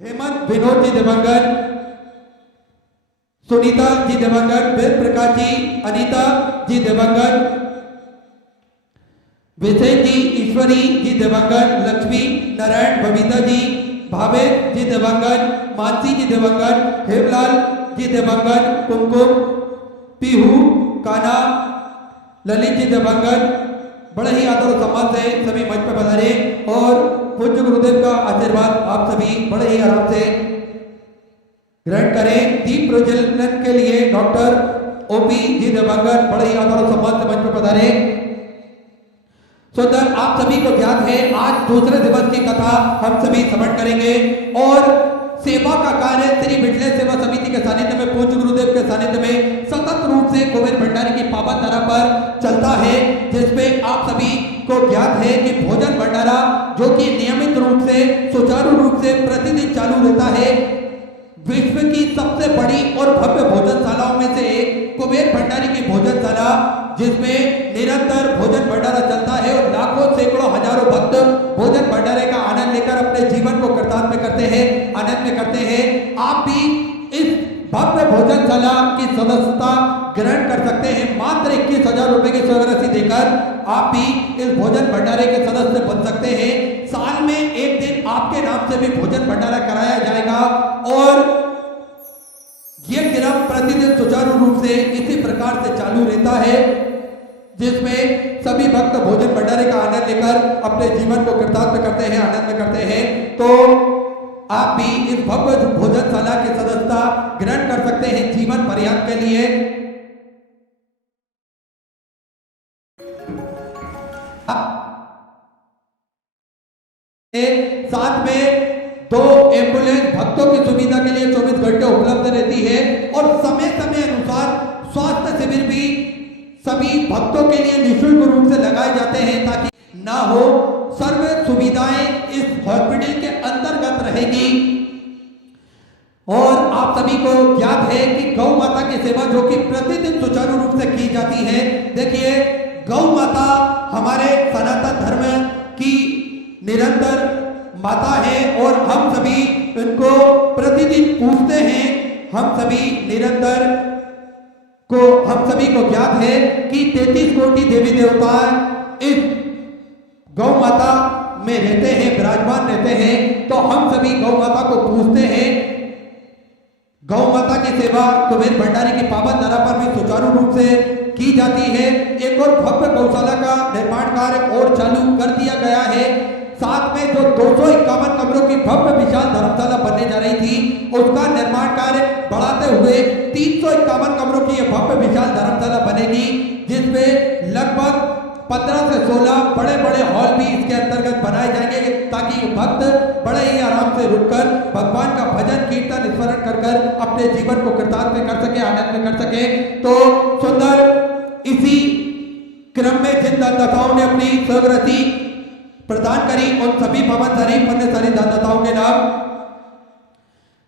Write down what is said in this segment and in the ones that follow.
हेमंत विनोद जी दिवंगत, सुनीता जी दिवंगत, वेद प्रकाश जी, अनीता जी दिवंगत, विशेष जी, ईश्वरी जी दिवंगत, लक्ष्मी नारायण बबीता जी, भावेश जी दिवंगत, मानसी जी दिवंगत, हेमलाल जी दिवंगत, कुमकुम, पीहू, काना, ललित जी दिवंगत। बड़े ही आदर और सम्मान से सभी मंच पर पधारे और पूज्य गुरुदेव का आशीर्वाद आप सभी बड़े ही आराम से ग्रहण करें। दीप प्रज्वलन के लिए डॉक्टर ओपी जी दिवंगत बड़े ही आदर और सम्मान से मंच पर पधारे। सुंदर, आप सभी को ज्ञात है आज दूसरे दिवस की कथा हम सभी श्रवण करेंगे और सेवा का कार्य श्री मिथिलेश सेवा समिति के सानिध्य में, पूज्य गुरुदेव के सानिध्य में सतत रूप से कुबेर भंडारी की पावन धरा पर चलता है, जिसमें आप सभी को ज्ञात है कि भोजन भंडारा जो कि नियमित रूप से सुचारू रूप से प्रतिदिन चालू रहता है। विश्व की सबसे बड़ी और भव्य भोजनशालाओं में से एक कुबेर भंडारी की भोजनशाला, जिसमें निरंतर भोजन भंडारा चलता है और लाखों सैकड़ों हजारों भक्त भोजन भंडारे का आनंद लेकर अपने जीवन को कृतार्थ करते हैं, आनंद में करते हैं। आप भी इस भव्य भोजनशाला की सदस्यता ग्रहण कर सकते हैं। मात्र 21,000 रुपए की स्वर्गराशि देकर आप भी इस भोजन भंडारे के सदस्य बन सकते हैं। साल में एक दिन आपके नाम से भी भोजन भंडारा कराया जाएगा और ये क्रम प्रतिदिन सुचारू रूप से इसी प्रकार से चालू रहता है, जिसमें सभी भक्त भोजन भंडारे का आनंद लेकर अपने जीवन को कृतार्थ करते हैं, आनंद करते हैं। तो आप भी इस भव्य भोजनशाला की सदस्यता ग्रहण कर सकते हैं जीवन पर्यंत के लिए। साथ में 2 एम्बुलेंस भक्तों की सुविधा के लिए 24 घंटे उपलब्ध रहती है और समय समय अनुसार स्वास्थ्य शिविर भी सभी भक्तों के लिए निःशुल्क रूप से लगाए जाते हैं ताकि ना हो। सर्व सुविधाएं इस हॉस्पिटल के अंतर्गत रहेगी और आप सभी को ज्ञात है कि गौ माता की सेवा जो कि प्रतिदिन सुचारू रूप से की जाती है। देखिए, गौ माता हमारे सनातन धर्म की निरंतर माता है और हम सभी उनको प्रतिदिन पूजते हैं। हम सभी को ज्ञात है कि 33 कोटि देवी देवता इस गौ माता में रहते हैं, विराजमान रहते हैं। तो हम सभी गौ माता को पूजते हैं। गौ माता की सेवा कुबेर भंडारी की पावन धरा पर भी सुचारू रूप से की जाती है। एक और भव्य गौशाला का निर्माण कार्य और चालू कर दिया गया है। साथ में जो 251 कमरों की भव्य विशाल धर्मशाला बनने जा रही थी, उसका निर्माण कार्य बढ़ाते हुए 351 कमरों की यह भव्य विशाल धर्मशाला बनेगी, जिसमें लगभग 15 से 16 बड़े बड़े हॉल भी इसके अंतर्गत बनाए जाएंगे ताकि भक्त बड़े ही आराम से रुककर भगवान का भजन कीर्तन स्मरण कर कर अपने जीवन को कृतार्थ कर सके, आनंद में कर सके। तो सुंदर, इसी क्रम में जिन दानदाताओं ने अपनी स्वर्गराशि प्रदान करी उन सभी पवनधारी पुण्यशाली दानदाताओं के नाम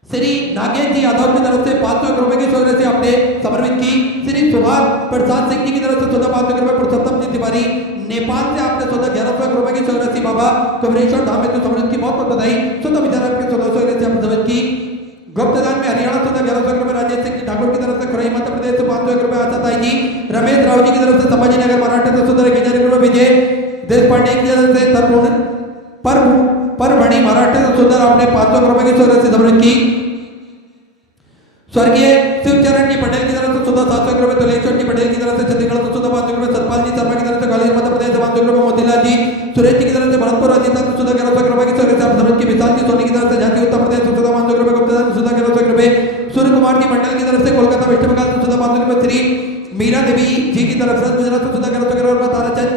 श्री नागेश जी यादव की तरफ से 500 रुपए की स्वर्गराशि आपने समर्पित की। श्री सुभाष प्रसाद सिंह जी की तरफ से 500 रुपए, पुरुषोत्तम जी तिवारी नेपाल से आपने 1100 रुपए की स्वर्गराशि बाबा कुबरेश्वर धाम में समर्पित की। बहुत बहुत बधाई। सुधा विचार के 1600 आपने समर्पित की। गुप्तदान में हरियाणा 1100 रुपए, राजेश सिंह ठाकुर की तरफ से खरई मध्य प्रदेश से 500 रुपए, आशा जी, रमेश राव जी की तरफ से संभाजीनगर महाराष्ट्र से सुंदर 1000 रुपए, विजय देश पांडे की तरफ से परभणी महाराष्ट्र से सुंदर आपने 500 रुपए की स्वर्गराशि समर्पित की। स्वर्गीय शिवचरण जी पटेल की तरफ से सुधा 700 रुपए, तुलेश्वर जी पटेल की तरफ से छत्तीसगढ़ से सुधा 500 रुपए, सतपाल जी शर्मा की तरफ से ग्वालियर मध्य प्रदेश से 500 रुपए, मोतीलाल जी सुरेश जी की तरफ से भरतपुर राजस्थान से सुधा 1100 रुपए की स्वर्गराशि आप समर्पित की। विशाल जी सोनी की तरफ से झांसी उत्तर प्रदेश से सुधा 500 रुपए, गुप्तदान सुधा 1100 रुपए, सूर्य कुमार जी मंडल की तरफ से कोलकाता वेस्ट बंगाल से सुधा 500 रुपए, श्री मीरा देवी जी की तरफ से गुजरात से सुधा 1100 रुपए, ताराचंद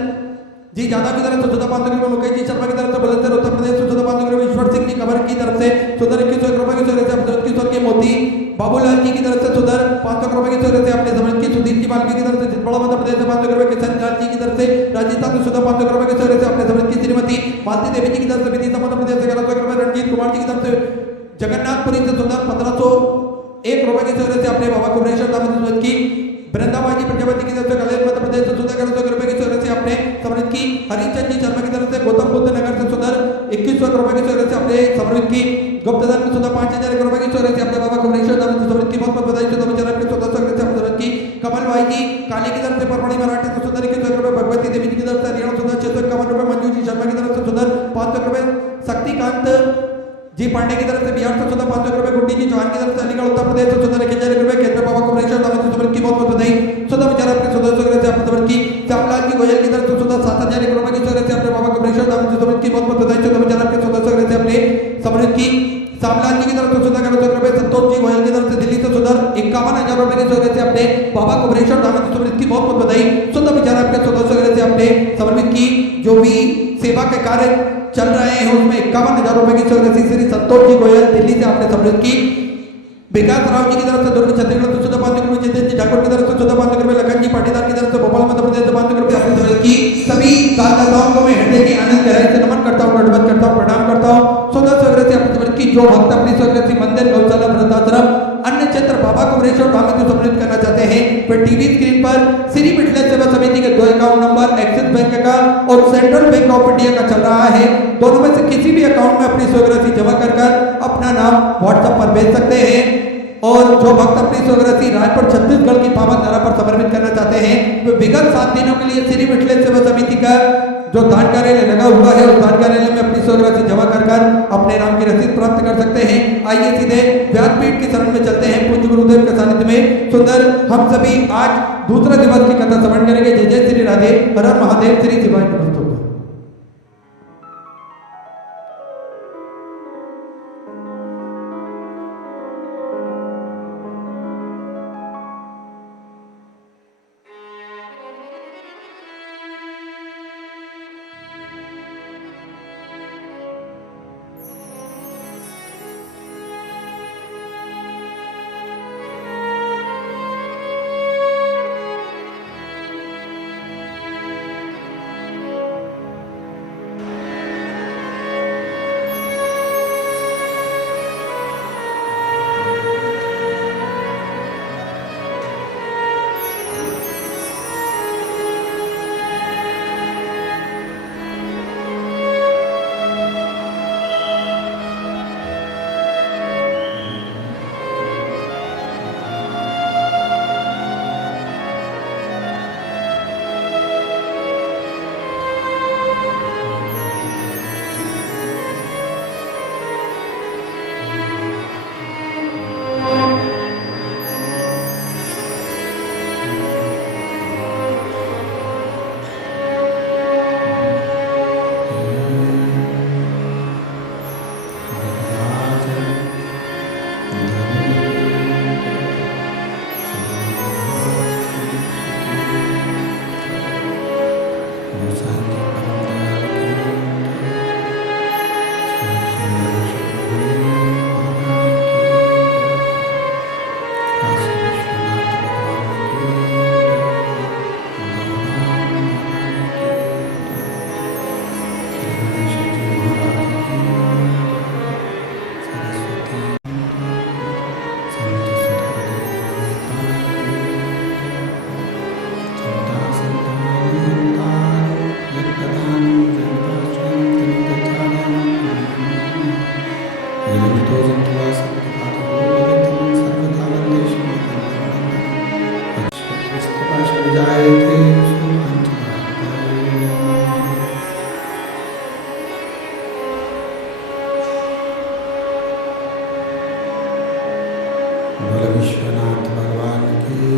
जी जादव की तरफ से सुधा 500 रुपए, मुकेश जी शर्मा की तरफ से बुलंदशहर उत्तर प्रदेश से सुधा 500 रुपए, ईश्वर सिंह जी खबर की तरफ से सुधर 2100 रुपए की स्वर्गराशि स्वर्गीय मोती बाबूलाल जी की तरफ से सुधर 500 रुपए की स्वर्गराशि आपने समर्पित की। सुधीर जी बाल्मी की तरफ से चितबड़ा मध्य प्रदेश से 500 रुपए, किशन लाल जी की तरफ से राजस्थान से सुधा 500 रुपए की स्वर्गराशि आपने समर्पित की। श्रीमती मालती देवी जी की तरफ से विदिशा मध्य प्रदेश से 1100 रुपए, रणजीत कुमार जी की तरफ से जगन्नाथपुरी से सुधा 1501 रुपए की स्वर्गराशि आपने बाबा कुबरेश्वर धाम में समर्पित की। वृंदाबाजी प्रजापति की तरफ से कलेर मध्य प्रदेश से सुधा 1100 रुपए की स्वर्गराशि आपने समर्पित की हरिचंद जी शर्मा की तरफ से गौतम बुद्ध नगर से सुधर 2100 रुपए की स्वीकृति से अपने समर्पित की गुप्तधन में सुधा 5000 रुपए की स्वीकृति से अपने बाबा कमलेश्वर धाम से समर्पित की बहुत बहुत बधाई सुधा विचार आपके 1400 से समर्पित की कमल भाई जी काली की तरफ से परमणी मराठी से सुधर 2100 रुपए भगवती देवी जी की तरफ से हरियाणा सुधर 651 रुपए मंजू जी शर्मा की तरफ से सुधर 500 रुपए शक्तिकांत जी पांडे की तरफ से बिहार से सुधा 500 रुपए गुड्डी जी चौहान की तरफ से अलीगढ़ उत्तर प्रदेश से सुधा 1000 रुपए केंद्र बाबा कमलेश्वर धाम से समर्पित की बहुत बहुत बधाई सुधा विचार आपके 1400 से अपने समर्पित की श्यामलाल जी गोयल की तरफ से सुधा 7000 रुपए की स्वीकृति से अपने बाबा कमलेश्वर धाम से समर्पित की बहुत बहुत बधाई सुधा विचार आपके 1400 से अपने समर्पित की श्यामलाल जी की तरफ से सुधा 1100 रुपए संतोष जी गोयल की तरफ से दिल्ली से सुधा 51,000 रुपए की स्वीकृति से अपने बाबा कमलेश्वर धाम से समर्पित की बहुत बहुत बधाई सुधा विचार आपके 1400 से अपने समर्पित की जो भी सेवा के कार्य चल रहे हैं उसमें 51,000 रुपए की स्वीकृति श्री संतोष जी गोयल दिल्ली से आपने समर्पित की विकास राव जी की तरफ से दुर्ग छत्तीसगढ़ से 500 रुपए जितेंद्र जी ठाकुर की तरफ से 500 रुपए लखन जी पाटीदार की तरफ से भोपाल मध्य प्रदेश से 500 रुपए आपने समर्पित की सभी दाताओं को मैं हृदय की आनंद गहराई से नमन करता हूँ दंडवत करता हूँ प्रणाम करता हूँ सुधा स्वीकृति आपने समर्पित की जो भक्त अपनी स्वीकृति मंदिर गौशाला वृद्धाश्रम अन्य क्षेत्र बाबा कमलेश्वर धाम में समर्पित करना चाहते हैं फिर टीवी स्क्रीन पर श्री मिथिलेश सेवा समिति के 2 अकाउंट नंबर एक्सिस बैंक का और सेंट्रल बैंक ऑफ इंडिया का चल रहा है दोनों में से किसी भी अकाउंट में अपनी स्वीकृति जमा कर अपना नाम व्हाट्सएप पर भेज सकते हैं और जो भक्त अपनी स्वीकृति रायपुर छत्तीसगढ़ की पावन धरा पर समर्पित करना चाहते हैं वे विगत 7 दिनों के लिए श्री मिथिलेश सेवा समिति का जो दान कार्यालय लगा हुआ है उस दान कार्यालय में अपनी स्वीकृति जमा कर अपने नाम की रसीद प्राप्त कर सकते हैं आइए सीधे व्यासपीठ की शरण में चलते हैं पूज्य गुरुदेव के सानिध्य में सुंदर हम सभी आज दूसरा दिवस की कथा श्रवण करेंगे जय जय श्री राधे हर हर महादेव श्री शिवाय नमस्तुभ्यं विश्वनाथ भगवान की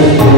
Shiva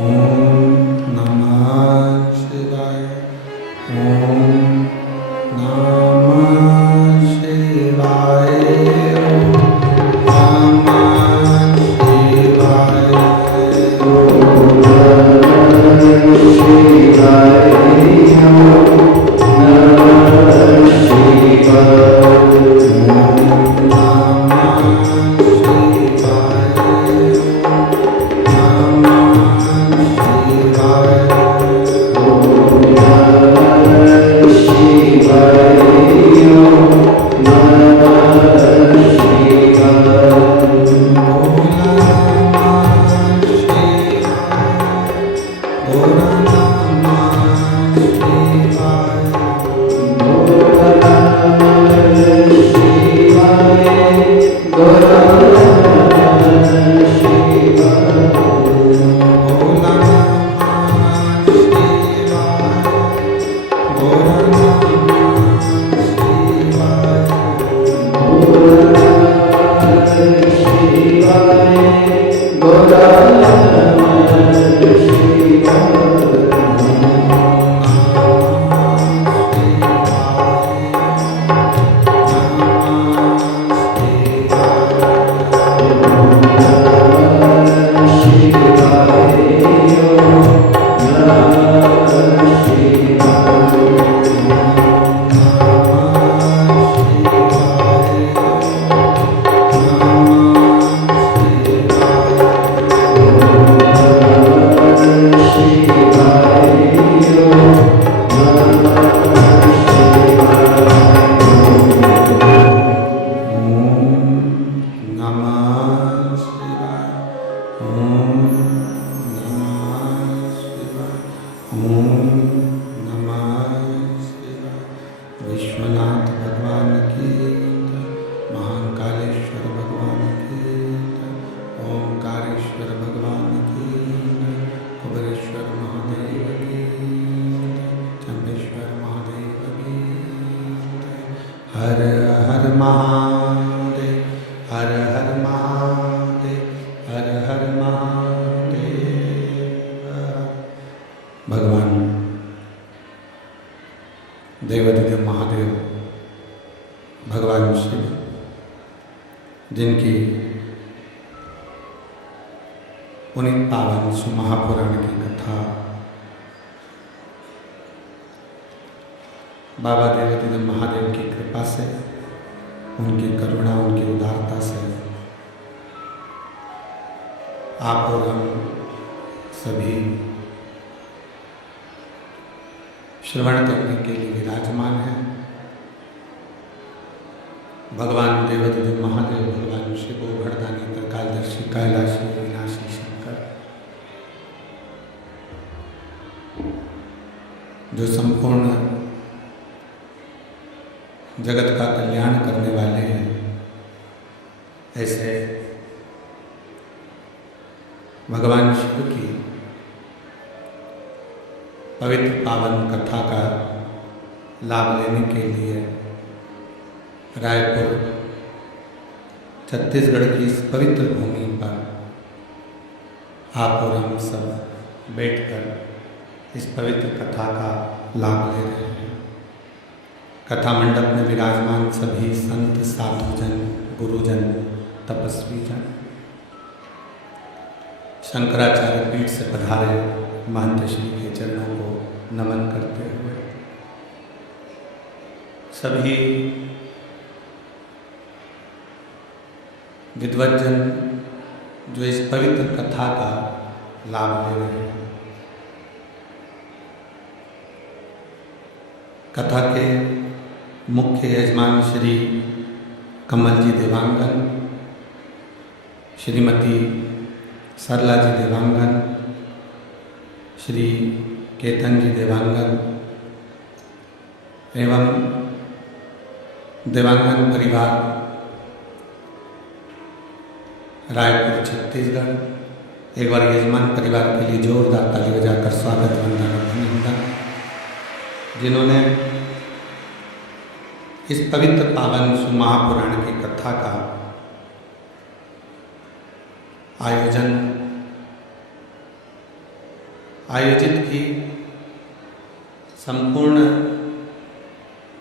ओम नमः शिवाय। ओम नमः शिवाय। ओम नमः शिवाय। ओम नमः शिवाय। विश्वनाथ भगवान की जय। महाकालेश्वर भगवान की जय। ओंकारेश्वर भगवान की जय। कुबेरेश्वर महादेव की जय। चंदेश्वर महादेव की जय। हर हर महादेव। हर हर महादेव। हर हर महादेव। भगवान देवाधिदेव महादेव भगवान शिव, जिनकी पुनीत पावन महापुराण की कथा बाबा देवाधिदेव महादेव की कृपा से, उनकी करुणा, उनकी उदारता से आप और हम सभी श्रवण करने के लिए विराजमान हैं। भगवान देवाधिदेव महादेव, भगवान शिव, भरदानी, त्रिकालदर्शी, कैलाशी, विनाशी शंकर, जो संपूर्ण जगत का कल्याण करने वाले हैं, ऐसे भगवान शिव की पवित्र पावन कथा का लाभ लेने के लिए रायपुर छत्तीसगढ़ की इस पवित्र भूमि पर आप और हम सब बैठकर इस पवित्र कथा का लाभ ले रहे हैं। कथा मंडप में विराजमान सभी संत, साधुजन, गुरुजन, तपस्वी जन, शंकराचार्य पीठ से पधारे महंत श्री के चरणों को नमन करते हुए सभी विद्वज्जन जो इस पवित्र कथा का लाभ ले रहे हैं, कथा के मुख्य यजमान श्री कमल जी देवांगन, श्रीमती सरला जी देवांगन, श्री केतन जी देवांगन एवं देवांगन परिवार रायपुर छत्तीसगढ़, एक बार यजमान परिवार के लिए जोरदार ताली बजाकर स्वागत, वंदन, अभिनंदन। जिन्होंने इस पवित्र पावन महापुराण की कथा का आयोजन आयोजित की। संपूर्ण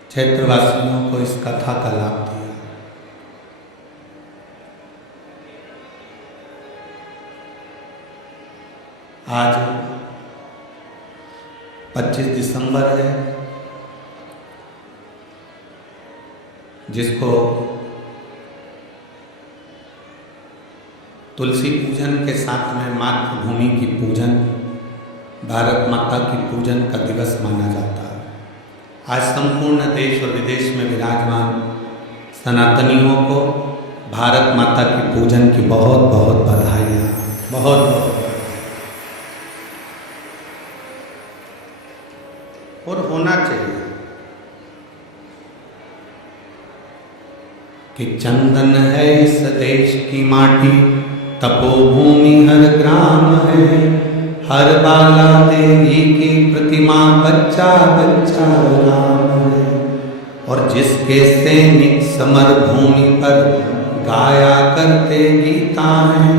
क्षेत्रवासियों को इस कथा का लाभ दिया। आज 25 दिसंबर है, जिसको तुलसी पूजन के साथ में मातृभूमि की पूजन, भारत माता की पूजन का दिवस माना जाता है। आज संपूर्ण देश और विदेश में विराजमान सनातनियों को भारत माता की पूजन की बहुत बहुत बधाइयाँ, बहुत बहुत। और होना चाहिए कि चंदन है इस देश की माटी, तपोभूमि हर ग्राम है, हर बाला देवी की प्रतिमा, बच्चा बच्चा राम है। और जिसके सैनिक समर भूमि पर गाया करते गीता हैं,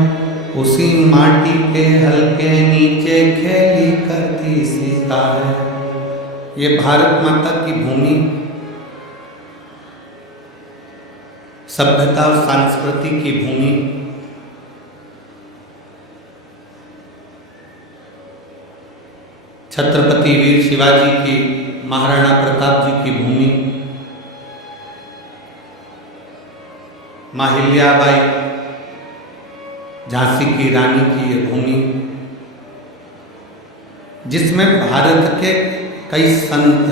उसी माटी के हल्के नीचे खेली करती सीता है। ये भारत माता की भूमि सभ्यता और संस्कृति की भूमि, छत्रपति वीर शिवाजी की, महाराणा प्रताप जी की भूमि, माहिल्याबाई झांसी की रानी की ये भूमि, जिसमें भारत के कई संत,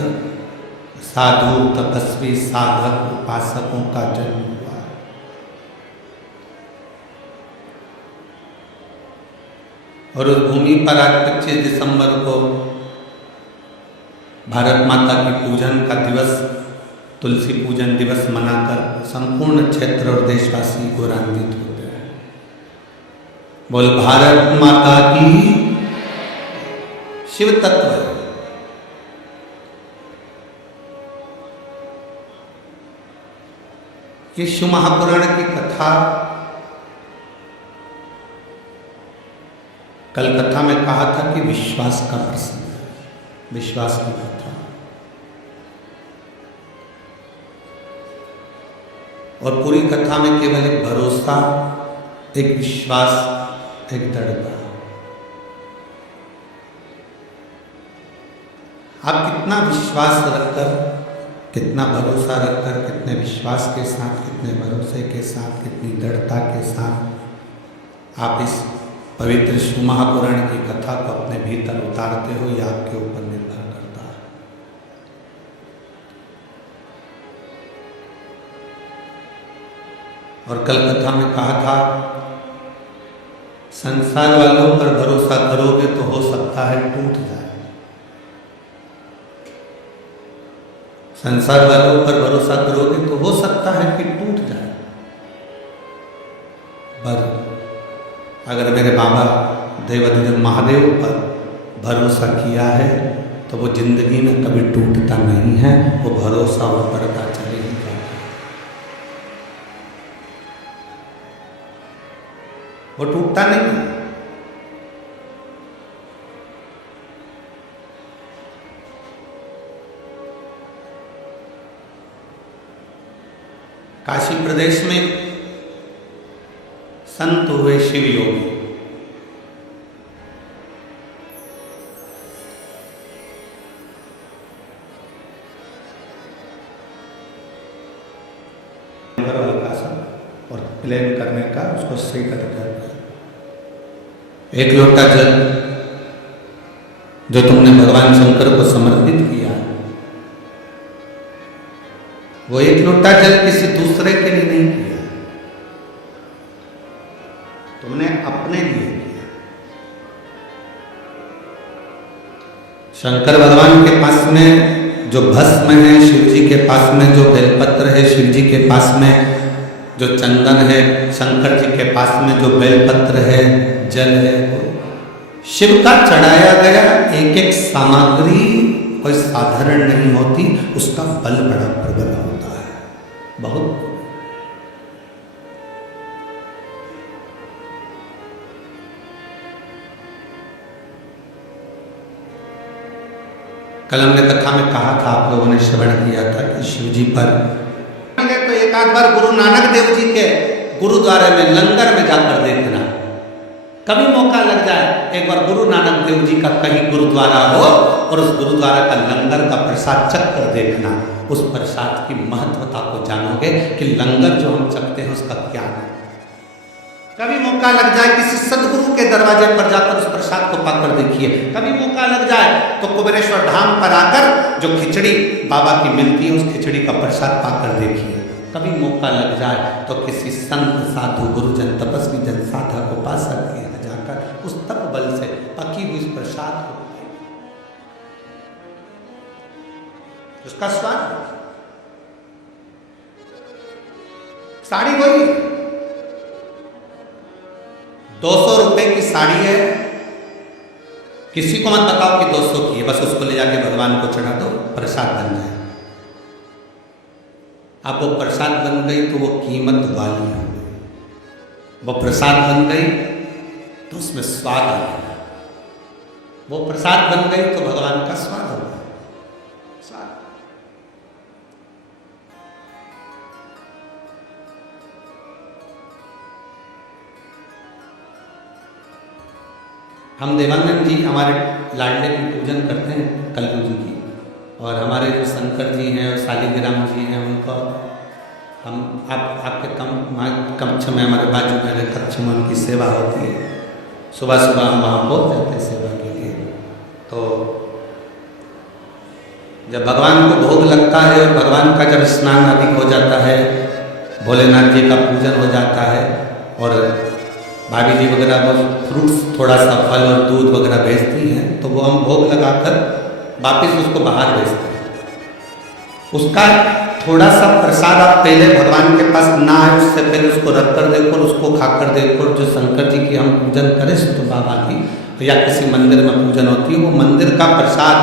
साधु, तपस्वी, साधक, उपासकों का जन्म हुआ है। और उस भूमि पर आज 25 दिसंबर को भारत माता की पूजन का दिवस, तुलसी पूजन दिवस मनाकर संपूर्ण क्षेत्र और देशवासी गौरवान्वित होते हैं। बोल भारत माता की। शिव तत्व है। ये शिव महापुराण की कथा कल कथा में कहा था कि विश्वास का प्रसंग है, विश्वास की कथा। और पूरी कथा में केवल एक भरोसा, एक विश्वास, एक दृढ़ता। आप कितना विश्वास रखकर, कितना भरोसा रखकर, कितने विश्वास के साथ, कितने भरोसे के साथ, कितनी दृढ़ता के साथ आप इस पवित्र शिव महापुराण की कथा को अपने भीतर उतारते हो, यह आपके ऊपर निर्भर करता है। और कल कथा में कहा था, संसार वालों पर भरोसा करोगे तो हो सकता है टूट जाए। संसार वालों पर भरोसा करोगे तो हो सकता है कि टूट जाए। पर अगर मेरे बाबा देवाधिदेव महादेव पर भरोसा किया है तो वो जिंदगी में कभी टूटता नहीं है। वो भरोसा और बढ़ता चले ही जाता है, वो टूटता नहीं है। काशी प्रदेश में संत हुए शिव योगी। हल्का सा और प्लेन करने का, उसको सही तरीका। एक लोटा जल जो तुमने भगवान शंकर को समर्पित किया, वो एक लोटा जल किसी दूसरे के लिए नहीं किया, तुमने अपने लिए किया। शंकर भगवान के पास में जो भस्म है, शिव जी के पास में जो बेलपत्र है, शिव जी के पास में जो चंदन है, शंकर जी के पास में जो बेलपत्र है, जल है, शिव का चढ़ाया गया एक एक सामग्री कोई साधारण नहीं होती, उसका बल बड़ा प्रबल होता है, बहुत। कल हमने कथा में कहा था, आप लोगों ने श्रवण किया था कि शिव जी पर तो एक आध बार गुरु नानक देव जी के गुरुद्वारे में लंगर में जाकर देखना, कभी मौका लग जाए एक बार गुरु नानक देव जी का कहीं गुरुद्वारा हो और उस गुरुद्वारा का लंगर का प्रसाद चख कर देखना, उस प्रसाद की महत्वता को जानोगे कि लंगर जो हम चखते हैं उसका क्या है। कभी मौका लग जाए किसी सदगुरु के दरवाजे पर जाकर उस प्रसाद को पाकर देखिए, कभी मौका लग जाए तो कुबेरेश्वर धाम पर आकर जो खिचड़ी बाबा की मिलती है उस खिचड़ी का प्रसाद पाकर देखिए, कभी मौका लग जाए तो किसी संत साधु गुरुजन तपस्वी जन साधक उपासक के यहाँ जाकर उस तप बल से पकी हुई इस प्रसाद को उसका स्वाद। साड़ी वही 200 रुपए की साड़ी है, किसी को मत बताओ कि 200 की है, बस उसको ले जाके भगवान को चढ़ा दो, प्रसाद बन जाए। अब वो प्रसाद बन गई तो वो कीमत वाली है, वो प्रसाद बन गई तो उसमें स्वाद आ गया, वो प्रसाद बन गई तो भगवान का स्वाद हो गया। स्वाद हम देवानंद जी हमारे लाडले की पूजन करते हैं कल्लू जी की, और हमारे जो शंकर जी हैं और शालिग्राम जी हैं उनको हम आपके कक्ष में हमारे बाजू में कक्ष में उनकी सेवा होती है, सुबह सुबह हम वहाँ पहुँच जाते हैं सेवा के लिए। तो जब भगवान को भोग लगता है और भगवान का जब स्नान आदि हो जाता है, भोलेनाथ जी का पूजन हो जाता है और भाभी जी वगैरह वो फ्रूट्स थोड़ा सा फल और दूध वगैरह भेजती हैं, तो वो हम भोग लगाकर वापस उसको बाहर भेजते हैं। उसका थोड़ा सा प्रसाद आप पहले भगवान के पास ना आए उससे पहले उसको रख कर देखो और उसको खा कर देखो। जो शंकर जी की हम पूजन करें तो बाबा की या किसी मंदिर में पूजन होती है, वो मंदिर का प्रसाद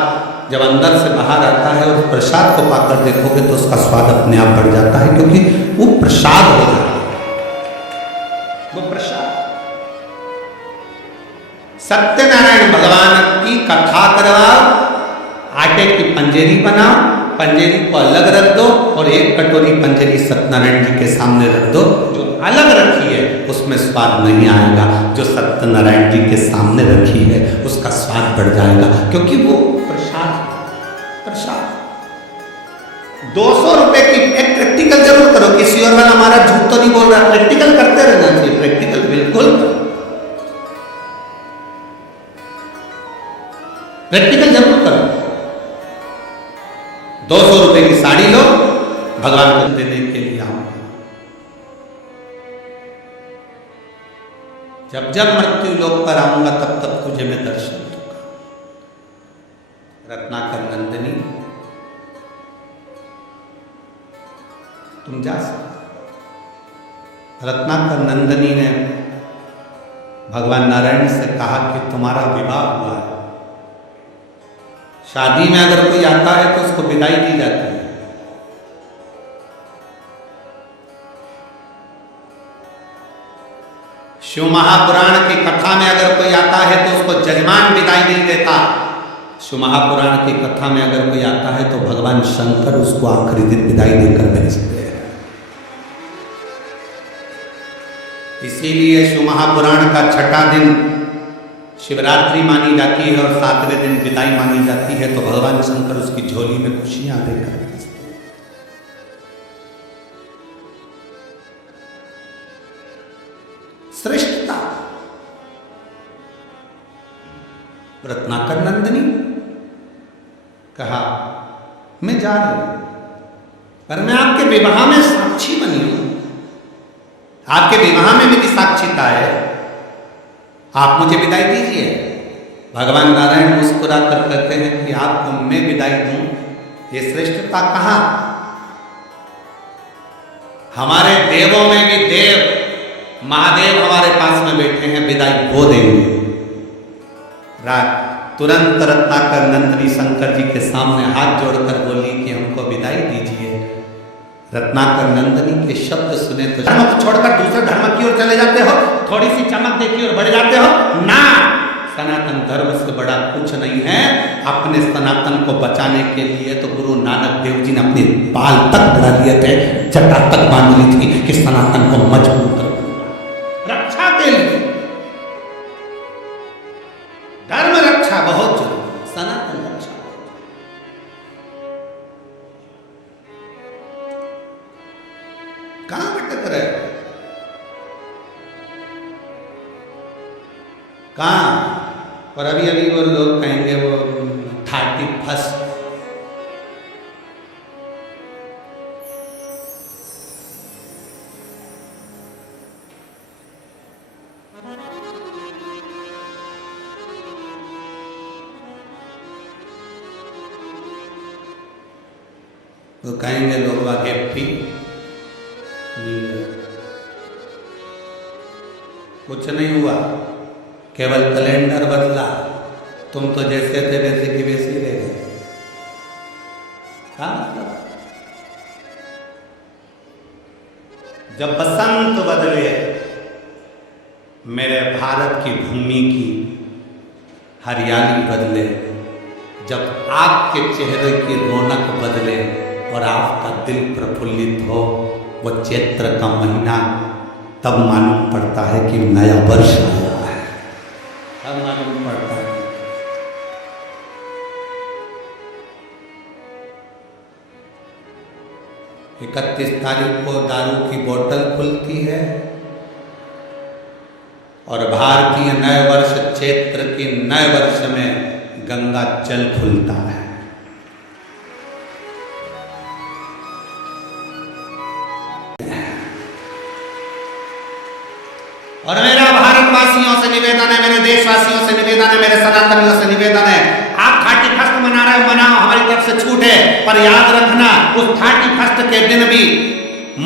जब अंदर से बाहर आता है और प्रसाद को पाकर देखोगे तो उसका स्वाद अपने आप बढ़ जाता है, क्योंकि वो प्रसाद हो जाता है, वो प्रसाद। सत्यनारायण भगवान की कथा करवाओ, आटे की पंजेरी बनाओ, पंजेरी को अलग रख दो और एक कटोरी पंजेरी सत्यनारायण जी के सामने रख दो। जो अलग रखी है उसमें स्वाद नहीं आएगा, जो सत्यनारायण जी के सामने रखी है उसका स्वाद बढ़ जाएगा, क्योंकि वो प्रसाद। 200 रुपए की एक प्रैक्टिकल जरूर करो, किसी और वाला हमारा झूठ तो नहीं बोल रहा, प्रैक्टिकल करते रहना चाहिए, प्रैक्टिकल बिल्कुल करो, प्रैक्टिकल जरूर करो। 200 रुपए की साड़ी लो, भगवान को देने के लिए आओ। जब जब मृत्यु लोक पर आऊंगा तब तब तुझे मैं दर्शन दूंगा। रत्नाकर नंदिनी तुम जा सकते। रत्नाकर नंदिनी ने भगवान नारायण से कहा कि तुम्हारा विवाह हुआ है, शादी में अगर कोई आता है तो उसको विदाई दी जाती है। शिव महापुराण की कथा में अगर कोई आता है तो उसको जजमान विदाई नहीं देता। शिव महापुराण की कथा में अगर कोई आता है तो भगवान शंकर उसको आखिरी दिन विदाई देकर भेजते हैं। इसीलिए शिव महापुराण का छठा दिन शिवरात्रि मानी जाती है और 7वें दिन विदाई मानी जाती है, तो भगवान शंकर उसकी झोली में खुशियां देकर भेजते हैं। श्रेष्ठता। रत्नाकर नंदिनी कहा मैं जा रही हूं, पर मैं आपके विवाह में साक्षी बनी हूं, आपके विवाह में मेरी साक्षीता है, आप मुझे विदाई दीजिए। भगवान नारायण मुस्कुरा कर कहते हैं कि आपको मैं विदाई दूं, ये श्रेष्ठता कहां? हमारे देवों में भी देव महादेव हमारे पास में बैठे हैं, विदाई वो देंगे। तुरंत रत्नाकर नंदिनी शंकर जी के सामने हाथ जोड़कर बोली कि हमको विदाई दीजिए। रत्नाकर नंदिनी के शब्द सुने तो धर्म को छोड़कर दूसरे धर्म की ओर चले जाते हो, थोड़ी सी चमक देखी और बढ़ जाते हो ना। सनातन धर्म से बड़ा कुछ नहीं है। अपने सनातन को बचाने के लिए तो गुरु नानक देव जी ने अपने बाल तक बढ़ा लिए थे, जटा तक बांध ली थी कि सनातन को मजबूत करो, रक्षा के लिए। धर्म रक्षा बहुत जरूरी, सनातन रक्षा। कहां भटक रहे, कहां? और अभी अभी वो लोग कहेंगे वो 31st तो कहेंगे लोग आगे भी कुछ नहीं हुआ, केवल कैलेंडर बदला, तुम तो जैसे थे वैसे की वैसे रह गए। हाँ, जब बसंत बदले मेरे भारत की भूमि की हरियाली बदले, जब आपके चेहरे की रौनक बदले और आपका दिल प्रफुल्लित हो, वो चैत्र का महीना, तब मालूम पड़ता है कि नया वर्ष आया है, तब मालूम पड़ता है। 31 तारीख को दारू की बोतल खुलती है और भारतीय नए वर्ष चैत्र के नए वर्ष में गंगा जल खुलता है। और मेरा भारतवासियों से निवेदन है, मेरे देशवासियों से निवेदन है, मेरे सनातनियों से निवेदन है, आप 31 मना रहे हो, मनाओ, हमारी तरफ से छूट है, पर याद रखना उस 31 के दिन भी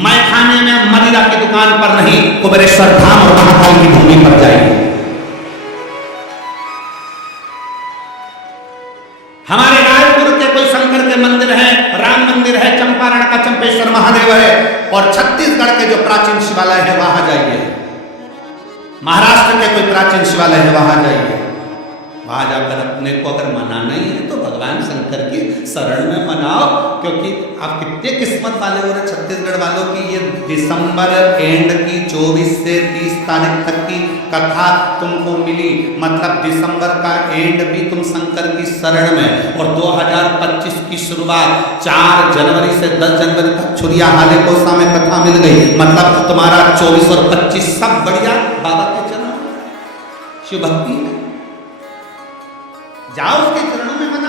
मैं खाने में मदिरा की दुकान पर नहीं, कुबेरेश्वर धाम और महाकाल की भूमि पर जाइए। हमारे रायपुर के कोई शंकर के मंदिर है, राम मंदिर है, चंपारण का चंपेश्वर महादेव है, और छत्तीसगढ़ के जो प्राचीन शिवालय है वहां जाइए, महाराष्ट्र के कोई प्राचीन शिवालय है वहां जाइए। वहां जाकर अपने को अगर मनाना ही है तो भगवान शंकर की शरण में मनाओ, क्योंकि आप कितने किस्मत वाले हो रहे छत्तीसगढ़ वालों की, ये दिसंबर एंड की 24 से 30 तारीख तक की कथा तुमको मिली, मतलब दिसंबर का एंड भी तुम शंकर की शरण में, और 2025 की शुरुआत 4 जनवरी से 10 जनवरी तक छुरिया हाले कोसा में कथा मिल गई, मतलब तुम्हारा 24 और 25 सब बढ़िया बाबा के चरणों शिव भक्ति में जाओ, उसके चरणों में मना।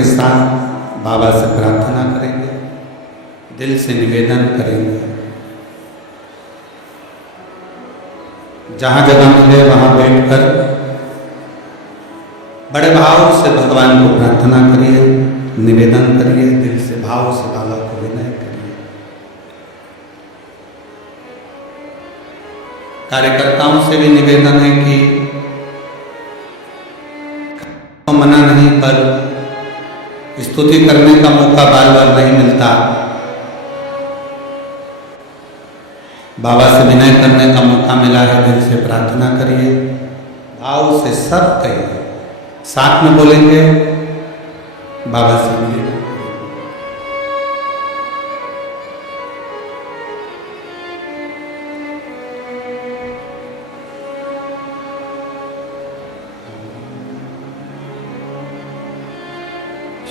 के साथ बाबा से प्रार्थना करेंगे, दिल से निवेदन करेंगे। जहाँ जगह मिले वहाँ बैठकर बड़े भाव से भगवान को प्रार्थना करिए, निवेदन करिए, दिल से भाव से बाबा को विनय करिए। कार्यकर्ताओं से भी निवेदन है कि मना नहीं, पर स्तुति करने का मौका बार बार नहीं मिलता। बाबा से विनय करने का मौका मिला है, दिल से प्रार्थना करिए, भाव से सब कहिए, साथ में बोलेंगे, बाबा से मिलेंगे।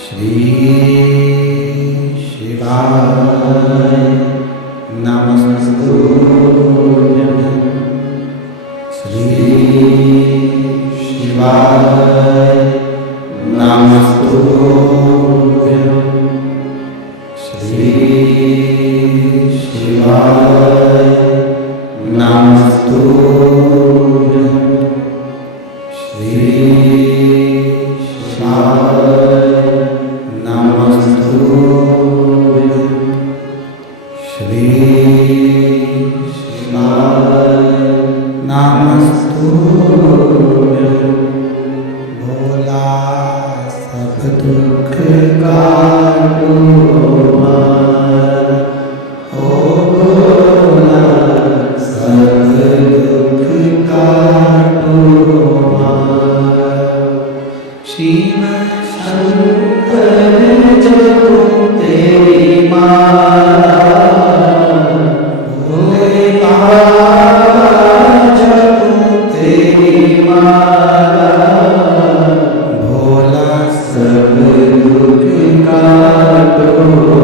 श्री शिवाय नमस्तुभ्यं, श्री शिवाय नमस्तुभ्यं, श्री शिवाय नमस्तुभ्यं, श्री शिवाय नमस्तुभ्यं, श्री शिवाय नमस्तुभ्यं। भोला सब दुख काटो हमारा, ओ भोला सब दुख काटो हमारा। शिव शंकर जपो तेरी माला, भोले बाबा जपो तेरी माला, भोला सब दुख काटो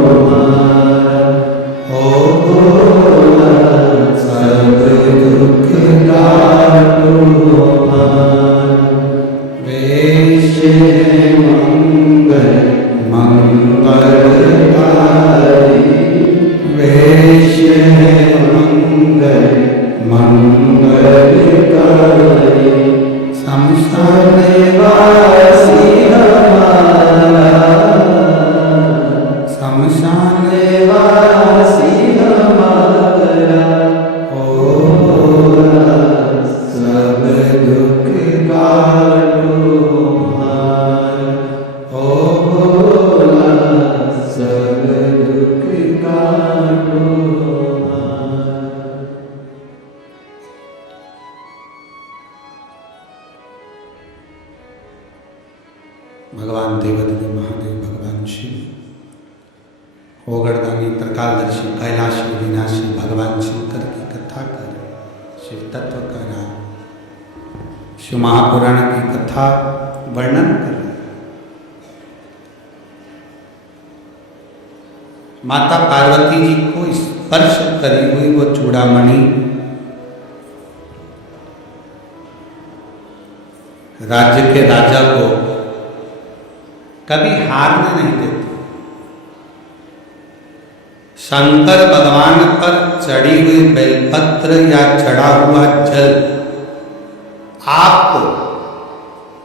हमारा, ओ भोला सब दुख काटो हमारा। वेश मंगल मंगलकारी, वेश मंगल मंगलकारी, शमशान वासी हमारा, शमशान वासी हमारा, ओ भोला सब दुख काटो हमारा, ओ भोला सब दुख काटो हमारा। भगवान देवदेव महादेव, भगवान शिव, ओगरदानी त्रिकालदर्शी कैलाश विनाशी भगवान शंकर की कथा कर, शिव तत्व का नाम, शिव महापुराण की कथा वर्णन कर। माता पार्वती जी को स्पर्श करी हुई वो चूड़ामणि राज्य के राजा को कभी हारने नहीं देती। शंकर भगवान पर चढ़ी हुई बेलपत्र या चढ़ा हुआ जल आपको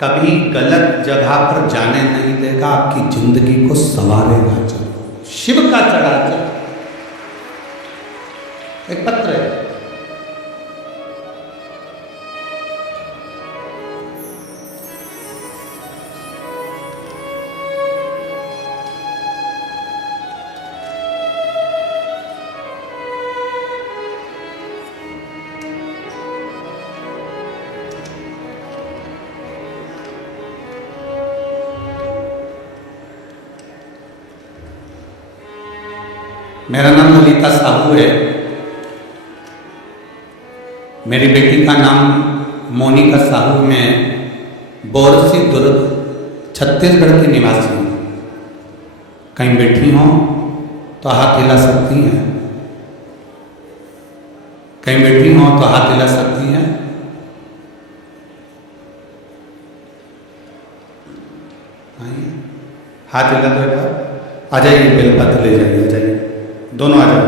कभी गलत जगह पर जाने नहीं देगा, आपकी जिंदगी को संवारेगा। जल शिव का चढ़ा जल, एक पत्र है, मेरा नाम ललिता साहू है, मेरी बेटी का नाम मोनिका साहू। मैं बोरसी दुर्ग छत्तीसगढ़ की निवासी हूँ। कहीं बैठी हों तो हाथ हिला सकती हैं, कहीं बैठी हों तो हाथ हिला सकती हैं। आइए, हाथ हिला दो एक बार। आ जाइए, बेलपत्र ले जाइए, आ जाइए, दोनों आ जाओ,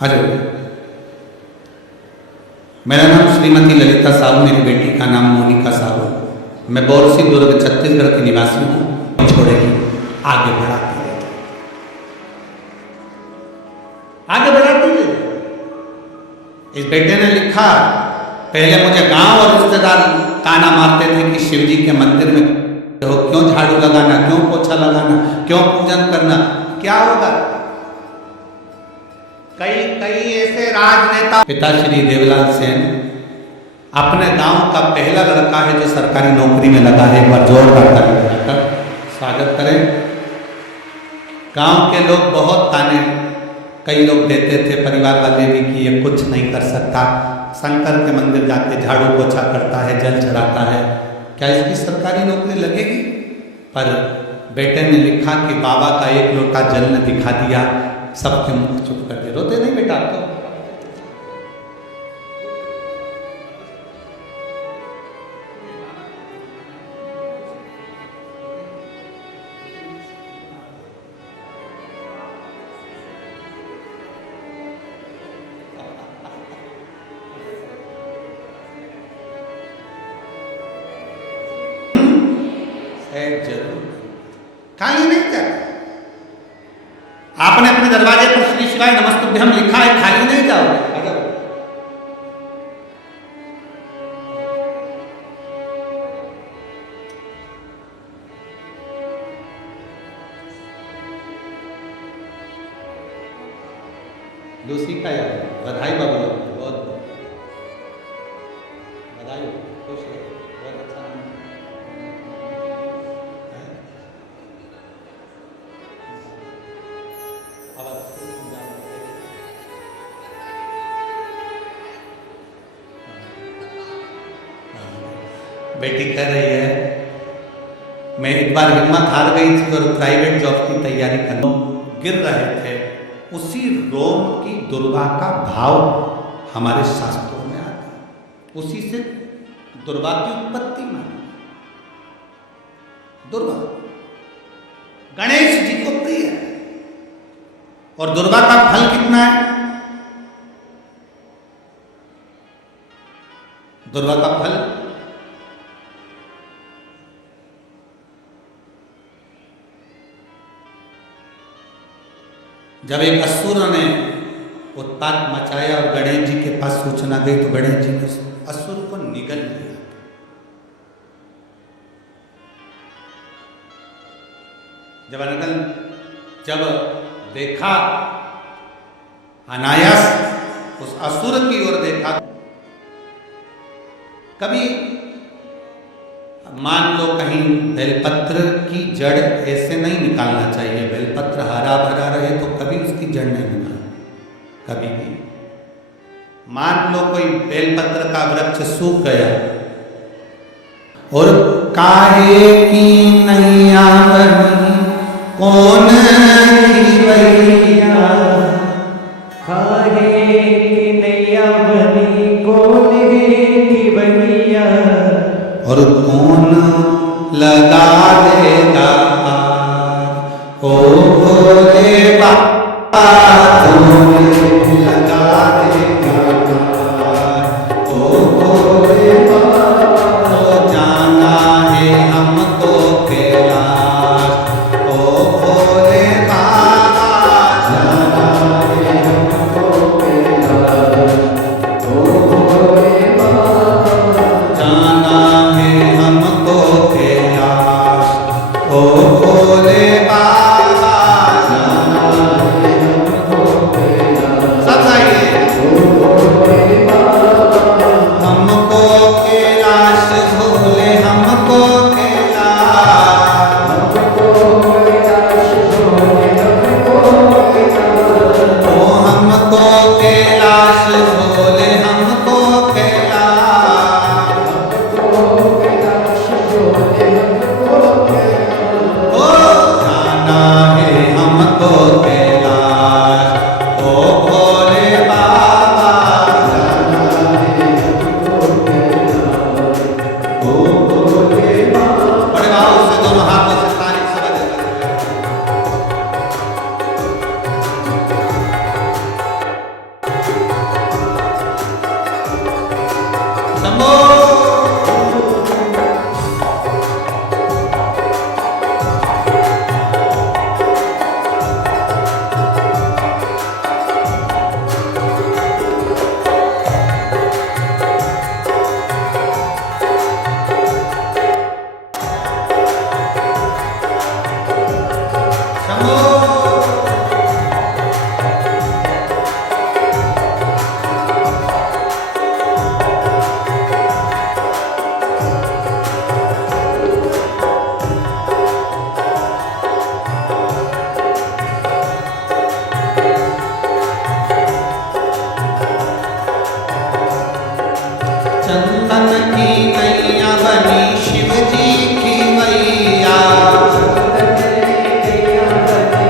आ जाओ। मेरा नाम श्रीमती ललिता साहू, मेरी बेटी का नाम मोनिका साहू। मैं बोरसी दुर्ग छत्तीसगढ़ की निवासी हूँ। छोड़ेगी, आगे बढ़ाती है, आगे बढ़ाती है। इस बेटे ने लिखा, पहले मुझे गांव और रिश्तेदार ताना मारते थे कि शिव जी के मंदिर में हो, क्यों झाड़ू लगाना, क्यों पोछा लगाना, क्यों पूजन करना, क्या होगा। कई कई ऐसे राजनेता, पिता श्री देवलाल सेन अपने गांव का पहला लड़का है जो सरकारी नौकरी में लगा है। एक बार जोरदार ताली बजाकर स्वागत करें। गांव के लोग बहुत ताने कई लोग देते थे, परिवार वाले भी, कि ये कुछ नहीं कर सकता, शंकर के मंदिर जाके झाड़ू पोछा करता है, जल चढ़ाता है, क्या इसकी सरकारी नौकरी लगेगी। पर बेटे ने लिखा कि बाबा का एक लोटा जल ने दिखा दिया, सबके मुख चुप कर दिए। रोते नहीं बेटा आप तो? जरूर खाली नहीं जाता। आपने अपने दरवाजे पर श्री शिवाय नमस्तुभ्यम लिखा है, खाली नहीं जाओगे। लूसी का यार बधाई बाबू, बहुत बधाई, खुश है, बहुत अच्छा। बेटी कह रही है, मैं एक बार हिम्मत हार गई थी और प्राइवेट जॉब की तैयारी करने गिर रहे थे, उसी रोम की दुर्गा का भाव हमारे शास्त्रों में आता है, उसी से दुर्गा की उत्पत्ति मानी। दुर्गा गणेश जी को प्रिय है, और दुर्गा का फल कितना है? दुर्गा का फल जब एक असुर ने उत्पात मचाया और गणेश जी के पास सूचना गई, तो गणेश जी ने असुर को निगल लिया। जब देखा, अनायास उस असुर की ओर देखा। कभी मान लो कहीं बेलपत्र की जड़ ऐसे नहीं निकालना चाहिए, बेलपत्र हरा भरा रहे तो कभी उसकी जड़ नहीं निकालना, कभी भी। मान लो कोई बेलपत्र का वृक्ष सूख गया और काहे की नैया बनी कौन खिवैया, काहे की नैया बनी कौन खिवैया, और कौन लगा देगा ओ भोले बाबा, लगा देगा ओ भोले बाबा, तो जाना है हमको कैलाश, ओ भोले बाबा, जाना है हमको कैलाश, ओ भोले बाबा, जाना हमको कैलाश, ओ भोले बाबा, जाना है हमको कैलाश। सब आइए, ओ भोले बाबा, हमको कैलाश, भोले हमको कैलाश, हमको कैलाश, भोले हमको कैलाश, ओ हमको कैलाश, भोले हमको कैलाश, हमको कैलाश, भोले हमको कैलाश, ओ जाना शंभो चंदन की नैया बनी शिव जी की मैया नैया बनी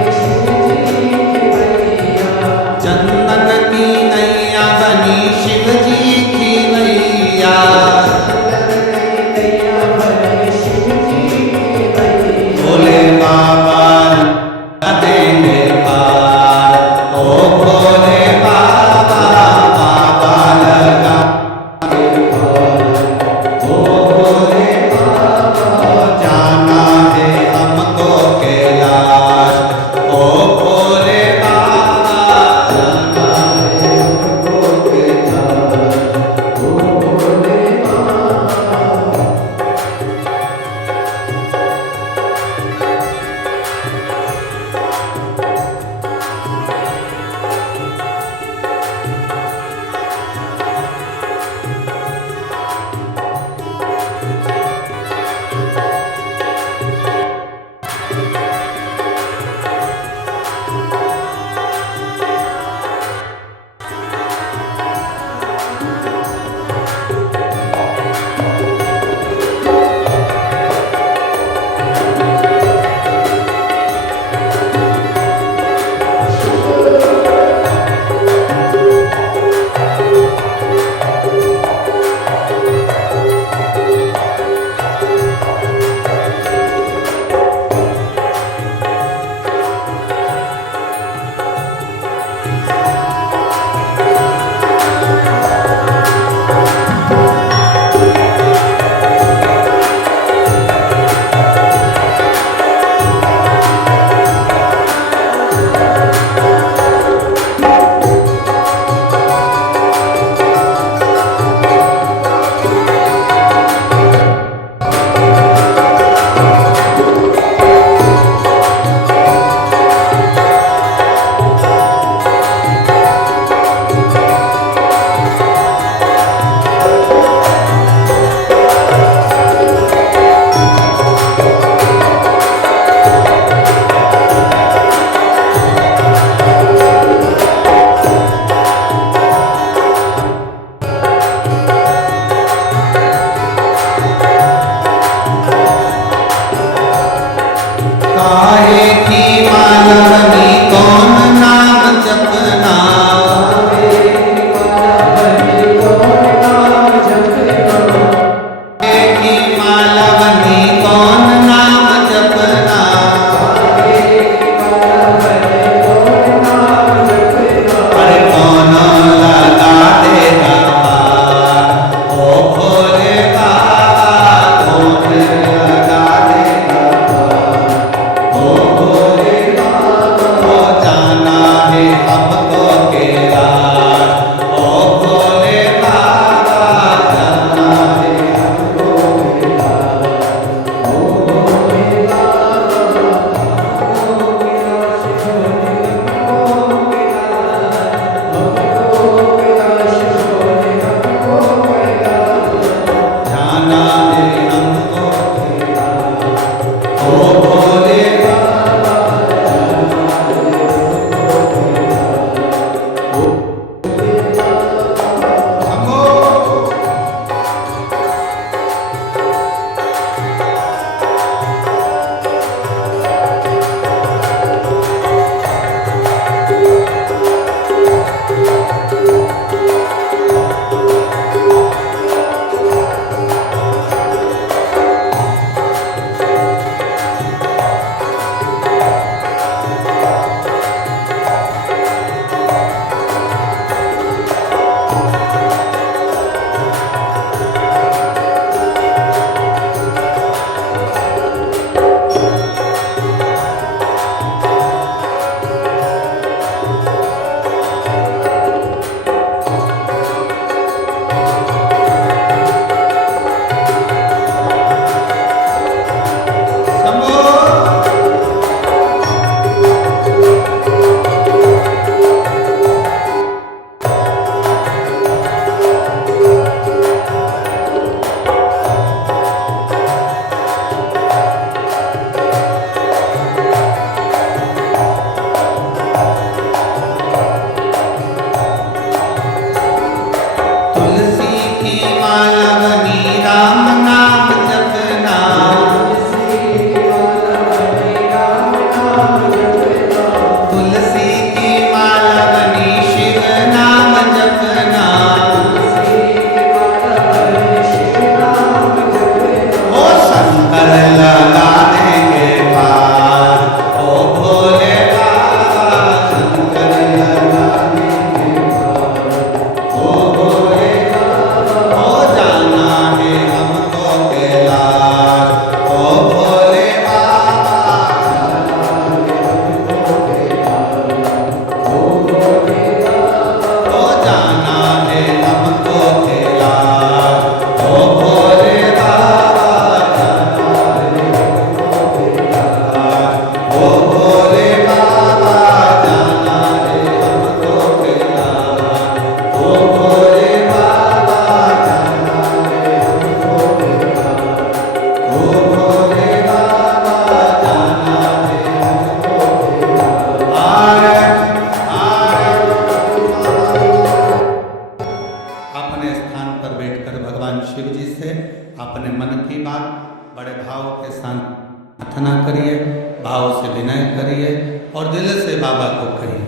भाव से विनय करिए और दिल से बाबा को कहिए।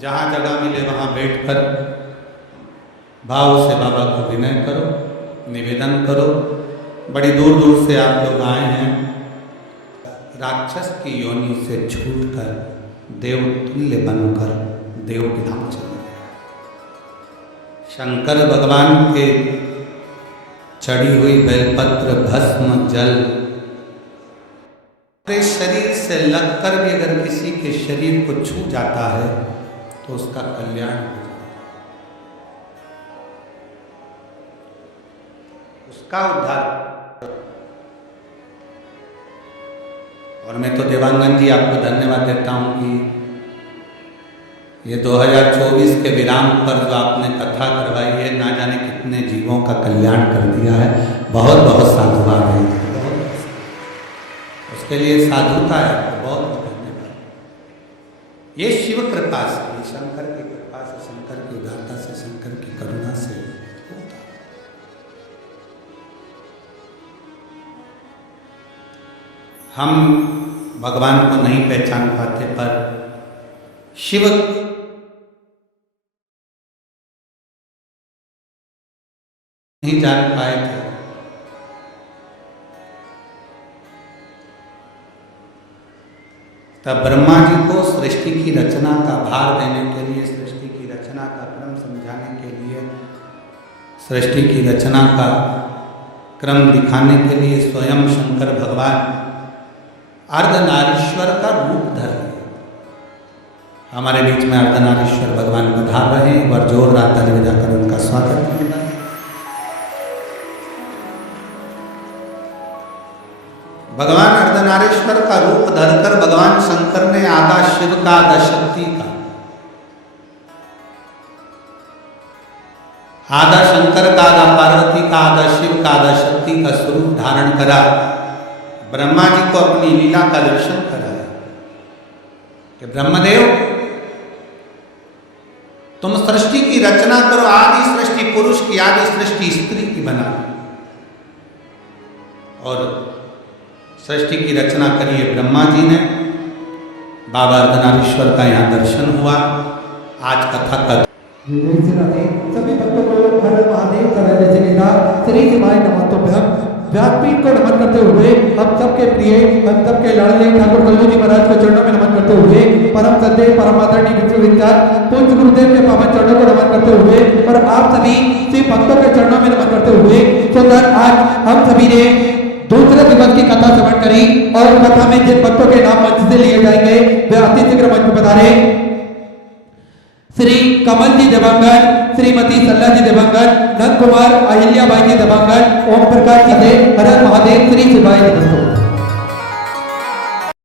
जहाँ जगह मिले वहाँ बैठकर भाव से बाबा को विनय करो, निवेदन करो। बड़ी दूर दूर से आप लोग आए हैं, राक्षस की योनि से छूटकर देवतुल्य बनकर देव के धाम चले। शंकर भगवान के चढ़ी हुई बेलपत्र, भस्म, जल अपने शरीर से लगकर भी अगर किसी के शरीर को छू जाता है तो उसका कल्याण हो जाता है, उसका उद्धार। और मैं तो देवांगन जी आपको धन्यवाद देता हूं कि ये 2024 के विराम पर जो आपने कथा करवाई है, ना जाने कितने जीवों का कल्याण कर दिया है। बहुत बहुत साधुवाद है, उसके लिए साधुता है, बहुत बहुत धन्यवाद। ये शिव कृपा से, ये शंकर की कृपा से, शंकर की उदारता से, शंकर की करुणा से होता। हम भगवान को नहीं पहचान पाते, पर शिव नहीं जान पाए थे। तब ब्रह्मा जी को सृष्टि की रचना का भार देने के लिए, सृष्टि की रचना का क्रम समझाने के लिए, सृष्टि की रचना का क्रम दिखाने के लिए स्वयं शंकर भगवान अर्धनारीश्वर का रूप धर लिया। हमारे बीच में अर्धनारीश्वर भगवान पधार रहे हैं। एक बार जोरदार ताली बजाकर उनका स्वागत करें। भगवान अर्धनारीश्वर का रूप धरकर भगवान शंकर ने आधा शिव का, आधा शक्ति का, आधा शंकर का, आधा पार्वती का, आधा शिव का, आधा शक्ति का स्वरूप धारण करा। ब्रह्मा जी को अपनी लीला का दर्शन कराया कि ब्रह्मदेव, तुम सृष्टि की रचना करो। आदि सृष्टि पुरुष की, आदि सृष्टि स्त्री की बना, और सृष्टि की रचना करिए ब्रह्मा जी ने। बाबा अर्धनारीश्वर का यहाँ दर्शन हुआ। आज कथा का सभी भक्तों को हर हर महादेव का जैसे नेता श्री शिवाय नमस्तुभ्यं। व्यासपीठ को नमन करते हुए हम सबके प्रिय, हम सबके लाडले ठाकुर कल्लू जी महाराज के चरणों में नमन करते हुए, परम सद्देव परम आदरणीय विश्वविख्यात पूज्य गुरुदेव के पावन चरणों को नमन करते हुए और आप सभी शिव भक्तों के चरणों में नमन करते हुए, सुंदर आज हम सभी ने दूसरे दिवस की कथा श्रवण करी और कथा में जिन भक्तों के नाम मंच से लिए जाएंगे वे अति शीघ्र मंच पर पधारे। श्री कमल जी देवांगन, श्रीमती सल्ला जी देवांगन, नंद कुमार, अहिल्याबाई जी देवांगन, ओम प्रकाश जी, हर हर महादेव, श्री शिवाय नमस्तुभ्यं।